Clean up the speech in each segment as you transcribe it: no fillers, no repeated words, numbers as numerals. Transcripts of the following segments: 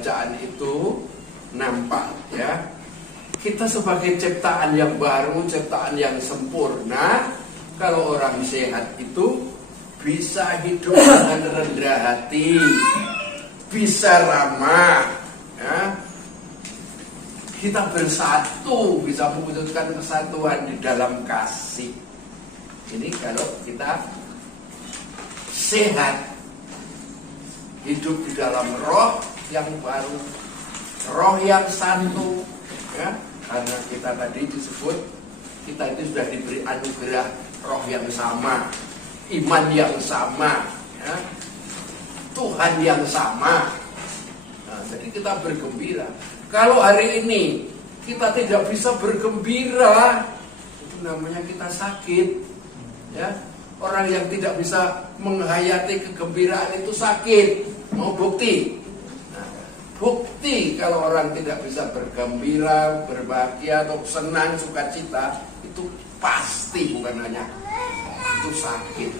bacaan itu nampak ya. Kita sebagai ciptaan yang baru, ciptaan yang sempurna. Kalau orang sehat itu bisa hidup dengan rendah hati, bisa ramah ya. Kita bersatu, bisa mewujudkan kesatuan di dalam kasih. Ini kalau kita sehat, hidup di dalam roh yang baru, roh yang satu ya. Karena kita tadi disebut kita itu sudah diberi anugerah roh yang sama, iman yang sama ya. Tuhan yang sama. Nah, jadi kita bergembira. Kalau hari ini kita tidak bisa bergembira, itu namanya kita sakit ya. Orang yang tidak bisa menghayati kegembiraan itu sakit. Mau bukti? Nah, bukti kalau orang tidak bisa bergembira, berbahagia atau senang, sukacita, itu pasti bukan hanya itu sakit.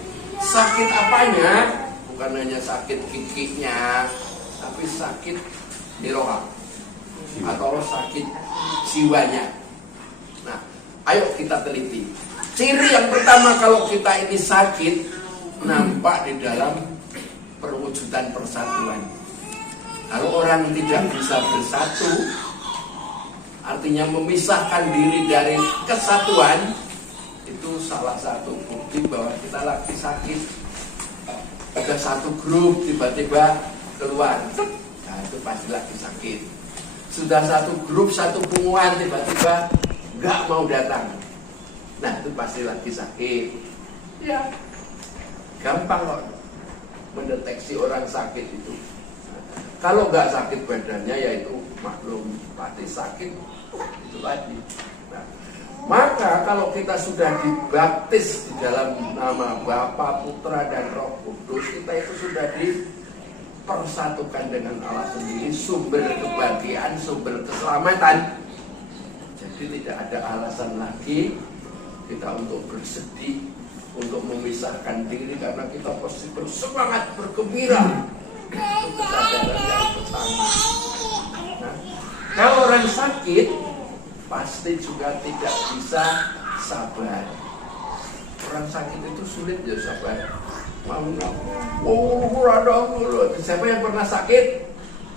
Sakit apanya? Bukan hanya sakit giginya, tapi sakit di roh atau sakit jiwanya. Nah, ayo kita teliti. Ciri yang pertama kalau kita ini sakit, nampak di dalam perwujudan persatuan. Kalau orang tidak bisa bersatu, artinya memisahkan diri dari kesatuan, itu salah satu bukti bahwa kita lagi sakit. Ada satu grup tiba-tiba keluar, nah itu pasti lagi sakit. Sudah satu grup, satu punguan tiba-tiba nggak mau datang, nah itu pasti lagi sakit. Ya, gampang kok mendeteksi orang sakit itu. Kalau nggak sakit badannya, yaitu maklum pasti sakit itu lagi. Nah, maka kalau kita sudah dibaptis di dalam nama Bapa, Putra, dan Roh Kudus, kita itu sudah dipersatukan dengan Allah sendiri, sumber kebahagiaan, sumber keselamatan. Jadi tidak ada alasan lagi kita untuk bersedih, untuk memisahkan diri, karena kita pasti bersemangat, bergembira. Itu kesadaran yang pertama. Nah, kalau orang sakit pasti juga tidak bisa sabar. Orang sakit itu sulit ya sabar. Siapa yang pernah sakit?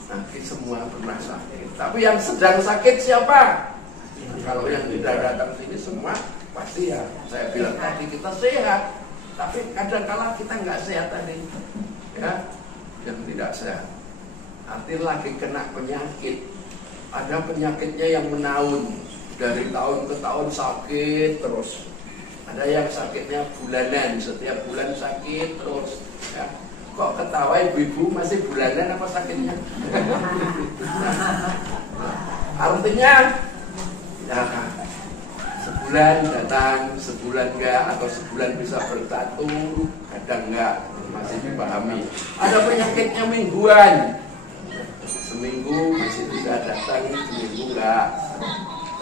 Sakit semua pernah sakit. Tapi yang sedang sakit siapa? Kalau yang tidak datang sini semua pasti ya. Saya bilang tadi kita sehat, tapi kadang-kala kita nggak sehat tadi. Ya, yang tidak sehat. Artinya lagi kena penyakit. Ada penyakitnya yang menaun, dari tahun ke tahun sakit terus. Ada yang sakitnya bulanan, setiap bulan sakit terus ya. Kok ketawa ibu-ibu masih bulanan apa sakitnya? Artinya ya, sebulan datang, sebulan enggak, atau sebulan bisa bersatu, kadang enggak, masih dipahami. Ada penyakitnya mingguan, seminggu masih bisa datang, seminggu enggak.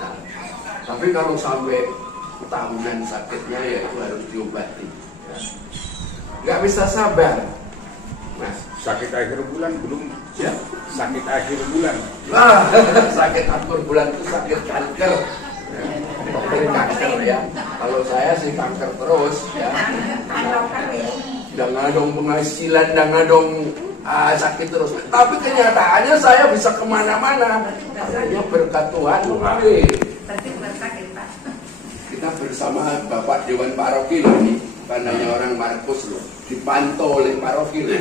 Nah, tapi kalau sampai tahunan sakitnya, ya itu harus diobati ya. Nggak bisa sabar. Nah, sakit akhir bulan belum ya? Sakit akhir bulan. Nah, sakit akhir bulan itu sakit kanker ya. Kanker ya. Kalau saya sih kanker terus ya. Jangan dong penghasilan, jangan dong sakit terus. Tapi kenyataannya saya bisa kemana-mana. Hanya berkat Tuhan. Kita bersama Bapak Dewan Paroki loh ini, tandanya orang Markus loh, dipantau oleh paroki loh.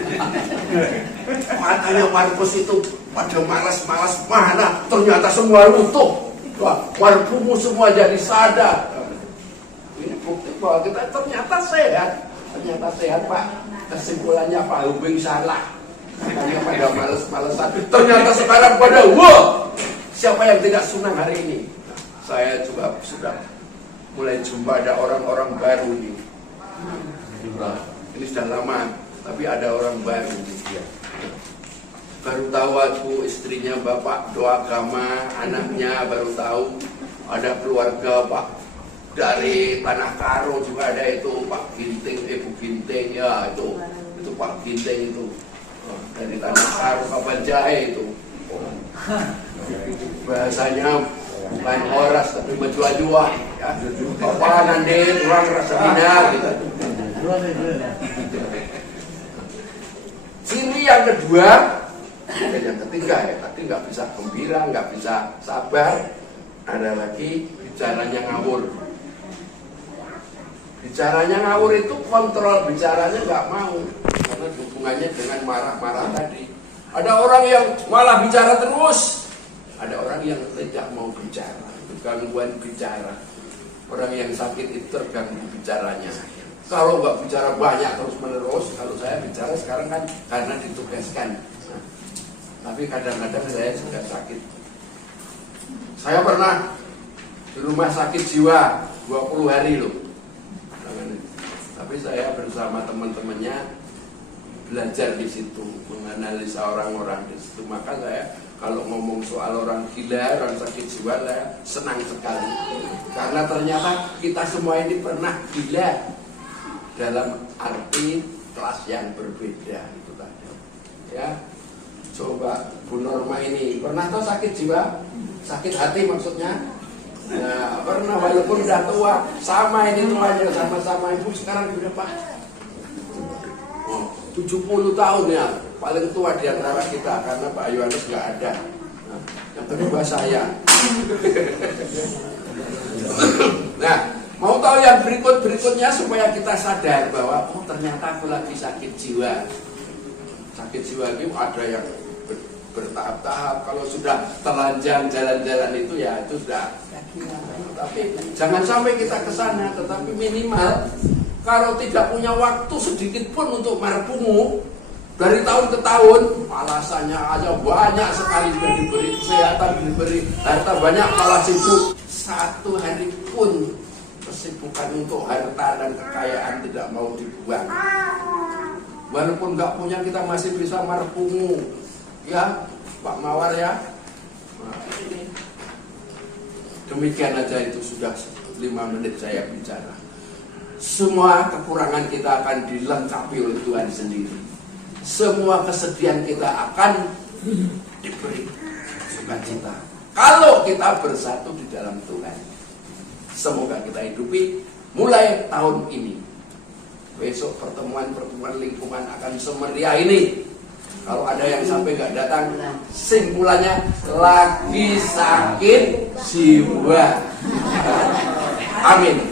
Katanya Markus itu pada malas-malas mana, ternyata semua utuh. Wah, warpumu semua jadi sadar. Ini bukti bahwa kita ternyata sehat Pak. Kesimpulannya Pak Hubing salah. Katanya pada malas-malasan, ternyata sekarang pada wah, siapa yang tidak senang hari ini? Nah, saya juga sudah mulai jumpa ada orang-orang baru ini. Nah, ini sudah lama, tapi ada orang baru ini. Baru tahu aku istrinya bapak doa agama, anaknya baru tahu ada keluarga Pak dari Tanah Karo juga ada itu Pak Ginting, Bu Ginting ya itu Pak Ginting itu dari Tanah Karo Kapan Jahe itu. Bahasanya bukan horas tapi bejua-jua ya. Apa nanti orang rasa bina gitu. Ciri yang kedua, yang ketiga ya, tadi nggak bisa gembira, nggak bisa sabar, ada lagi bicaranya ngawur. Bicaranya ngawur itu kontrol bicaranya nggak mau, karena hubungannya dengan marah-marah tadi. Ada orang yang malah bicara terus, ada orang yang tidak mau bicara, itu gangguan bicara. Orang yang sakit itu terganggu bicaranya. Kalau nggak bicara banyak terus menerus, kalau saya bicara sekarang kan karena ditugaskan. Nah, tapi kadang-kadang saya juga sakit. Saya pernah di rumah sakit jiwa 20 hari loh. Tapi saya bersama teman-temannya belajar di situ, menganalisa orang-orang di situ. Maka saya kalau ngomong soal orang gila, orang sakit jiwa, saya senang sekali. Karena ternyata kita semua ini pernah gila dalam arti kelas yang berbeda itu tadi. Ya, coba Bu Norma ini pernah tahu sakit jiwa, sakit hati maksudnya. Nah, pernah walaupun udah tua, sama ini tuanya, sama-sama ibu sekarang sudah Pak 70 tahun ya, paling tua di antara kita karena Pak Yohanes nggak ada. Nah, yang kedua saya. Nah, mau tahu yang berikutnya supaya kita sadar bahwa oh ternyata aku lagi sakit jiwa. Sakit jiwa itu ada yang bertahap-tahap. Kalau sudah telanjang jalan-jalan itu ya itu sudah. Tapi jangan sampai kita ke sana. Tetapi minimal kalau tidak punya waktu sedikit pun untuk marpumu dari tahun ke tahun, alasannya aja banyak sekali, sudah diberi kesehatan, diberi harta banyak, malah sibuk. Satu hari pun kesibukan untuk harta dan kekayaan tidak mau dibuang. Walaupun nggak punya kita masih bisa marpumu, ya Pak Mawar ya. Nah, ini. Demikian aja itu sudah 5 menit saya bicara. Semua kekurangan kita akan dilengkapi oleh Tuhan sendiri. Semua kesedihan kita akan diberi sukacita. Kalau kita bersatu di dalam Tuhan. Semoga kita hidupi mulai tahun ini. Besok pertemuan-pertemuan lingkungan akan semeriah ini. Kalau ada yang sampai gak datang, simpulannya lagi sakit jiwa. Amin.